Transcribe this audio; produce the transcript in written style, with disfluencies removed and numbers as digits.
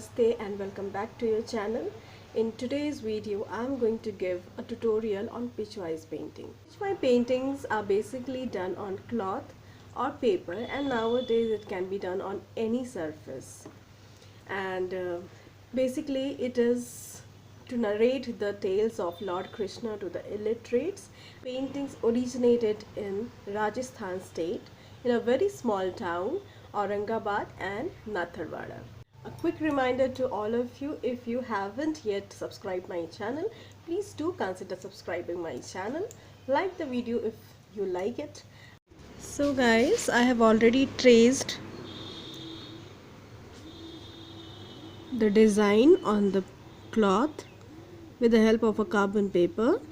Namaste and welcome back to your channel. In today's video, I'm going to give a tutorial on Pichwai's painting. Pichwai paintings are basically done on cloth or paper, and nowadays it can be done on any surface. And basically it is to narrate the tales of Lord Krishna to the illiterates. Paintings originated in Rajasthan state in a very small town, Aurangabad and Natharwada. A quick reminder to all of you, if you haven't yet subscribed my channel, please do consider subscribing my channel. Like the video if you like it. So guys, I have already traced the design on the cloth with the help of a carbon paper.